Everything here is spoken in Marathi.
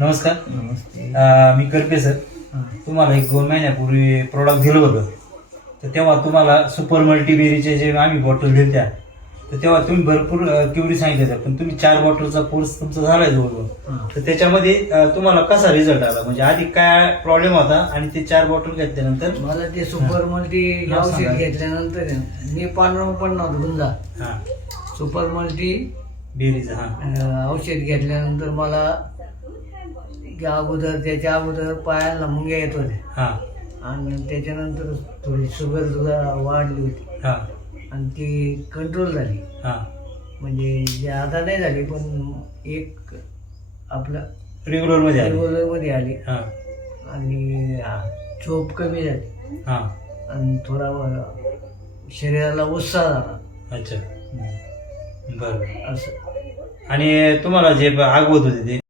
नमस्कार. नमस्ते. मी करपे सर. तुम्हाला 1-2 महिन्यापूर्वी प्रोडक्ट दिलं होतं, तर तेव्हा तुम्हाला सुपर मल्टीबेरीचे जे आम्ही बॉटल दिल्या, तर तेव्हा तुम्ही भरपूर क्युरी सांगितलं, पण तुम्ही 4 बॉटलचा कोर्स तुमचा झालाय जवळजवळ. तर त्याच्यामध्ये तुम्हाला कसा रिझल्ट आला, म्हणजे आधी काय प्रॉब्लेम होता आणि ते 4 बॉटल घेतल्यानंतर? मला ते सुपर मल्टी औषध घेतल्यानंतर मी पांढरा पण नव्हतं गुंजा. हा, सुपर मल्टी बेरीचं. हा औषध घेतल्यानंतर मला त्याच्या अगोदर पायाला मुंग्या येत होत्या हा आणि त्याच्यानंतर थोडी शुगर वाढली होती हा आणि ती कंट्रोल झाली. हा म्हणजे जे आता नाही झाली, पण एक आपलं रेग्युलर मध्ये आले. रेग्युलर मध्ये आली हा आणि झोप कमी झाली हा. आणि थोडा शरीराला उत्साह झाला. अच्छा, बरं. असं आणि तुम्हाला जे आग होत होते ते